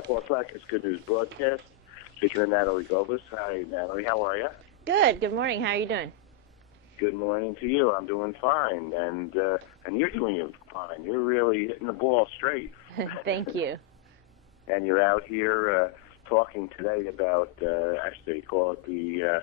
Paul Slack, it's Good News Broadcast. Speaking of Natalie Gulbis. Hi, Natalie. How are you? Good. Good morning. How are you doing? Good morning to you. I'm doing fine, and you're doing fine. You're really hitting the ball straight. Thank you. And you're out here talking today about, actually they call it the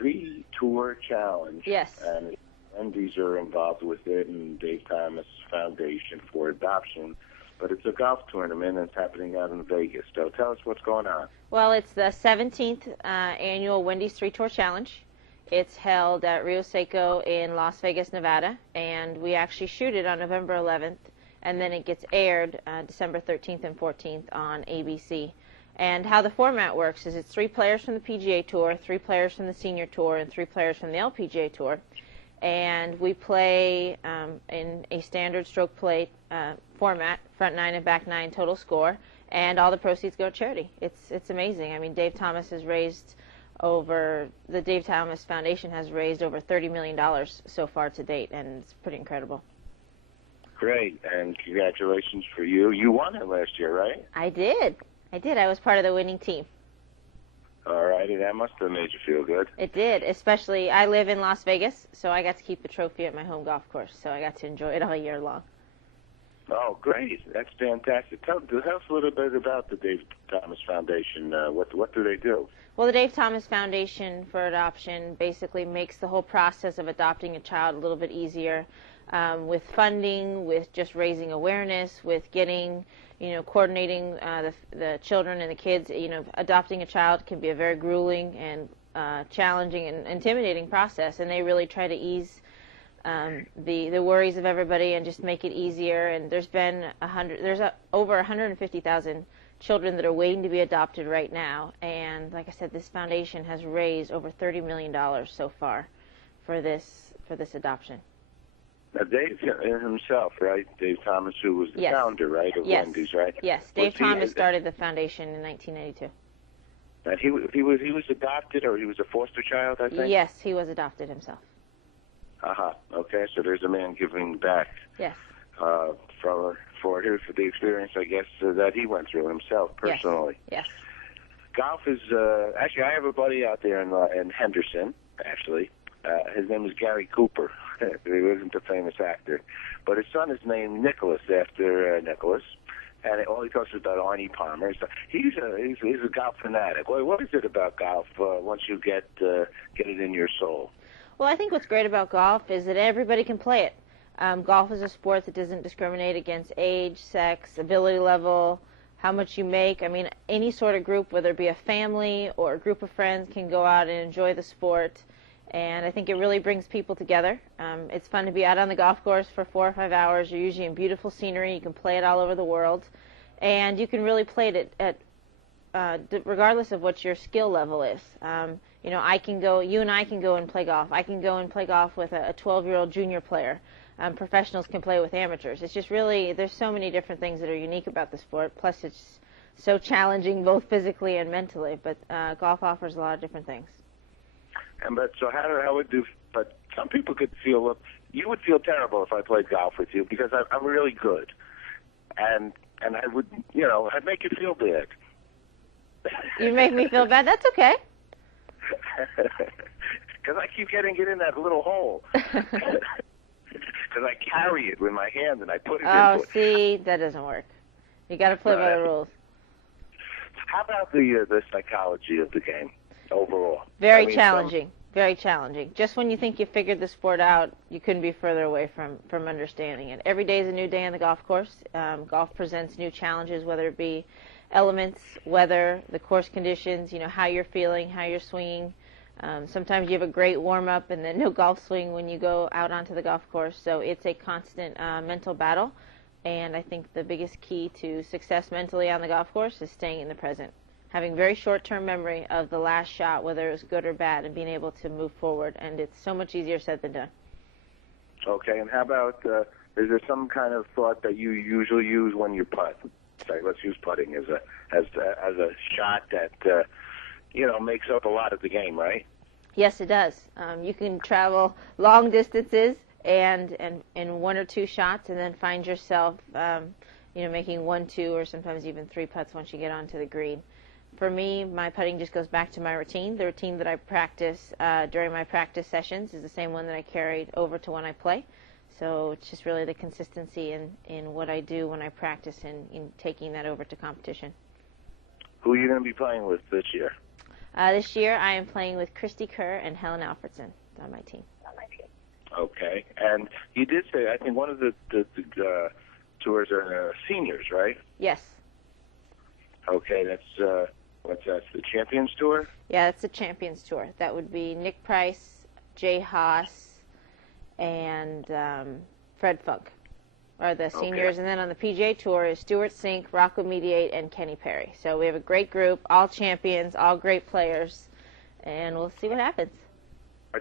3-Tour Challenge. Yes. And Wendys are involved with it, and Dave Thomas Foundation for Adoption. But it's a golf tournament, and it's happening out in Vegas. So tell us what's going on. Well, it's the 17th annual Wendys 3-Tour Challenge. It's held at Rio Seco in Las Vegas, Nevada, and we actually shoot it on November 11th, and then it gets aired December 13th and 14th on ABC. And how the format works is it's 3 players from the PGA Tour, 3 players from the Senior Tour, and 3 players from the LPGA Tour. And we play in a standard stroke play format, front 9 and back 9 total score, and all the proceeds go to charity. It's amazing. I mean, Dave Thomas has raised the Dave Thomas Foundation has raised over $30 million so far to date, and it's pretty incredible. Great, and congratulations for you. You won it last year, right? I did. I was part of the winning team. All righty, that must have made you feel good. It did, especially I live in Las Vegas, so I got to keep the trophy at my home golf course, so I got to enjoy it all year long. Oh, great. That's fantastic. Tell us a little bit about the Dave Thomas Foundation. What do they do? Well, the Dave Thomas Foundation for Adoption basically makes the whole process of adopting a child a little bit easier with funding, with just raising awareness, with getting, coordinating the children and the kids. Adopting a child can be a very grueling and challenging and intimidating process, and they really try to ease the worries of everybody and just make it easier. And there's been over 150,000 children that are waiting to be adopted right now. And like I said, this foundation has raised over $30 million so far for this adoption. Now, Dave himself, right? Dave Thomas, who was the founder, right, of Wendys, right? Yes, Dave Thomas started the foundation in 1992. And he was adopted, or he was a foster child, I think? Yes, he was adopted himself. Okay, so there's a man giving back. Yes. For the experience, I guess, that he went through himself personally. Yes. Golf is actually, I have a buddy out there in Henderson. Actually, his name is Gary Cooper. He wasn't a famous actor, but his son is named Nicholas after Nicholas. And all he talks about Arnie Palmer. So he's a golf fanatic. What is it about golf once you get it in your soul? Well, I think what's great about golf is that everybody can play it. Golf is a sport that doesn't discriminate against age, sex, ability level, how much you make. I mean, any sort of group, whether it be a family or a group of friends, can go out and enjoy the sport. And I think it really brings people together. It's fun to be out on the golf course for 4 or 5 hours. You're usually in beautiful scenery. You can play it all over the world. And you can really play it regardless of what your skill level is. You and I can go and play golf. I can go and play golf with a 12-year-old junior player. Professionals can play with amateurs. It's just really, there's so many different things that are unique about the sport. Plus, it's so challenging both physically and mentally. But golf offers a lot of different things. But some people could feel, you would feel terrible if I played golf with you because I'm really good. And I would, I'd make you feel bad. You make me feel bad? That's okay. Because I keep getting it in that little hole. Because I carry it with my hand and I put it in. Oh, see, that doesn't work. You got to play by the rules. How about the psychology of the game overall? Very challenging. Very challenging. Just when you think you figured the sport out, you couldn't be further away from understanding it. Every day is a new day on the golf course. Golf presents new challenges, whether it be elements, weather, the course conditions, how you're feeling, how you're swinging. Sometimes you have a great warm-up and then no golf swing when you go out onto the golf course. So it's a constant mental battle. And I think the biggest key to success mentally on the golf course is staying in the present. Having very short-term memory of the last shot, whether it was good or bad, and being able to move forward. And it's so much easier said than done. Okay, and how about, is there some kind of thought that you usually use when you putt? Say, let's use putting as a shot that, makes up a lot of the game, right? Yes, it does. You can travel long distances and in 1 or 2 shots and then find yourself, making 1, 2, or sometimes even 3 putts once you get onto the green. For me, my putting just goes back to my routine. The routine that I practice during my practice sessions is the same one that I carried over to when I play. So it's just really the consistency in what I do when I practice and in taking that over to competition. Who are you going to be playing with this year? This year I am playing with Christie, Kerr, and Helen Alfredson on my team. Okay. And you did say, I think one of the tours are seniors, right? Yes. Okay, that's what's that? The Champions Tour? Yeah, that's the Champions Tour. That would be Nick Price, Jay Haas, and Fred Funk are the seniors. Okay. And then on the PGA Tour is Stuart Sink, Rocco Mediate, and Kenny Perry. So we have a great group, all champions, all great players, and we'll see what happens.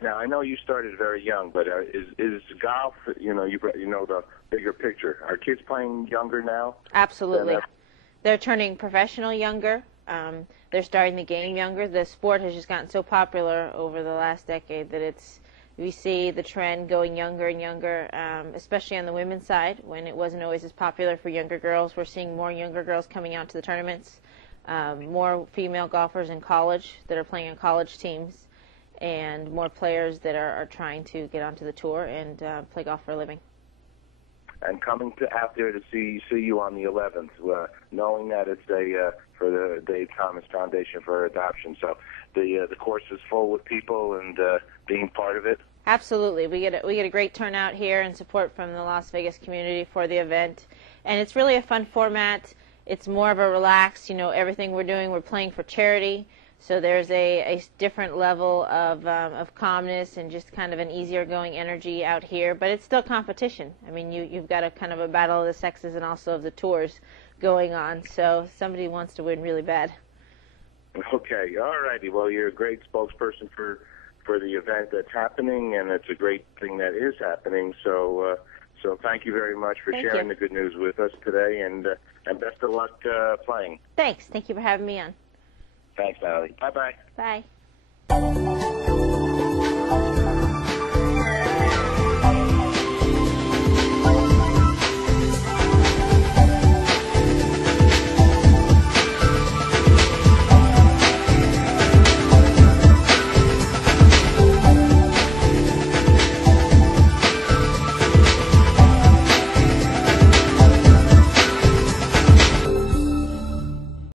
Now, I know you started very young, but is golf, you know the bigger picture. Are kids playing younger now? Absolutely. They're turning professional younger. They're starting the game younger. The sport has just gotten so popular over the last decade that we see the trend going younger and younger, especially on the women's side. When it wasn't always as popular for younger girls, we're seeing more younger girls coming out to the tournaments, more female golfers in college that are playing on college teams, and more players that are trying to get onto the tour and play golf for a living. And coming out there to see you on the 11th, knowing that it's for the Dave Thomas Foundation for Adoption. So the course is full with people and being part of it. Absolutely, we get a great turnout here and support from the Las Vegas community for the event, and it's really a fun format. It's more of a relaxed, everything we're doing, we're playing for charity. So there's a different level of calmness and just kind of an easier going energy out here, but it's still competition. I mean, you've got a kind of a battle of the sexes and also of the tours going on. So somebody wants to win really bad. Okay, all righty. Well, you're a great spokesperson for the event that's happening, and it's a great thing that is happening. So thank you very much for sharing the good news with us today, and best of luck playing. Thanks. Thank you for having me on. Thanks, Natalie. Bye-bye. Bye.